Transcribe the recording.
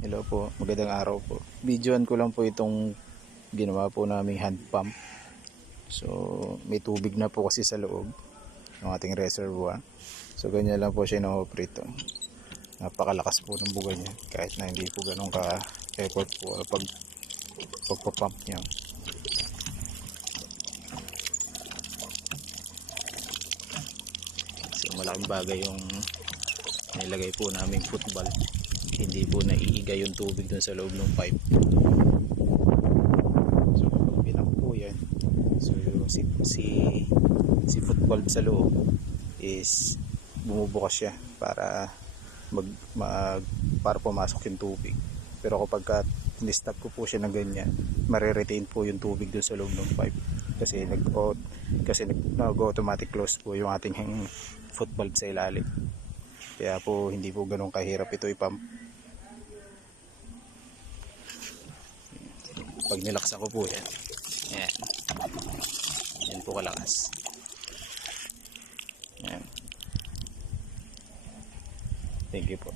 Hello po, magandang araw po. Videoan ko lang po itong ginawa po naming hand pump. So, may tubig na po kasi sa loob ng ating reservoir. So, ganyan lang po siya ino-operate. Napakalakas po ng buga niya kahit na hindi po ganun ka-effort po pagpapump niya. So, malaking bagay yung nilagay po naming football. Hindi po naiiga yung tubig dun sa loob ng pipe. So kapag pinako po yan, so si football sa loob is bumubukas siya para para pumasok yung tubig. Pero kapag ni-stop ko po siya ng ganyan, mariretain po yung tubig dun sa loob ng pipe kasi nag-automatic close po yung ating football sa ilalim. Kaya po hindi po ganun kahirap ito i-pump. Pag nilaksa ko po yan, ayan, yan po kalakas. Ayan. Thank you po.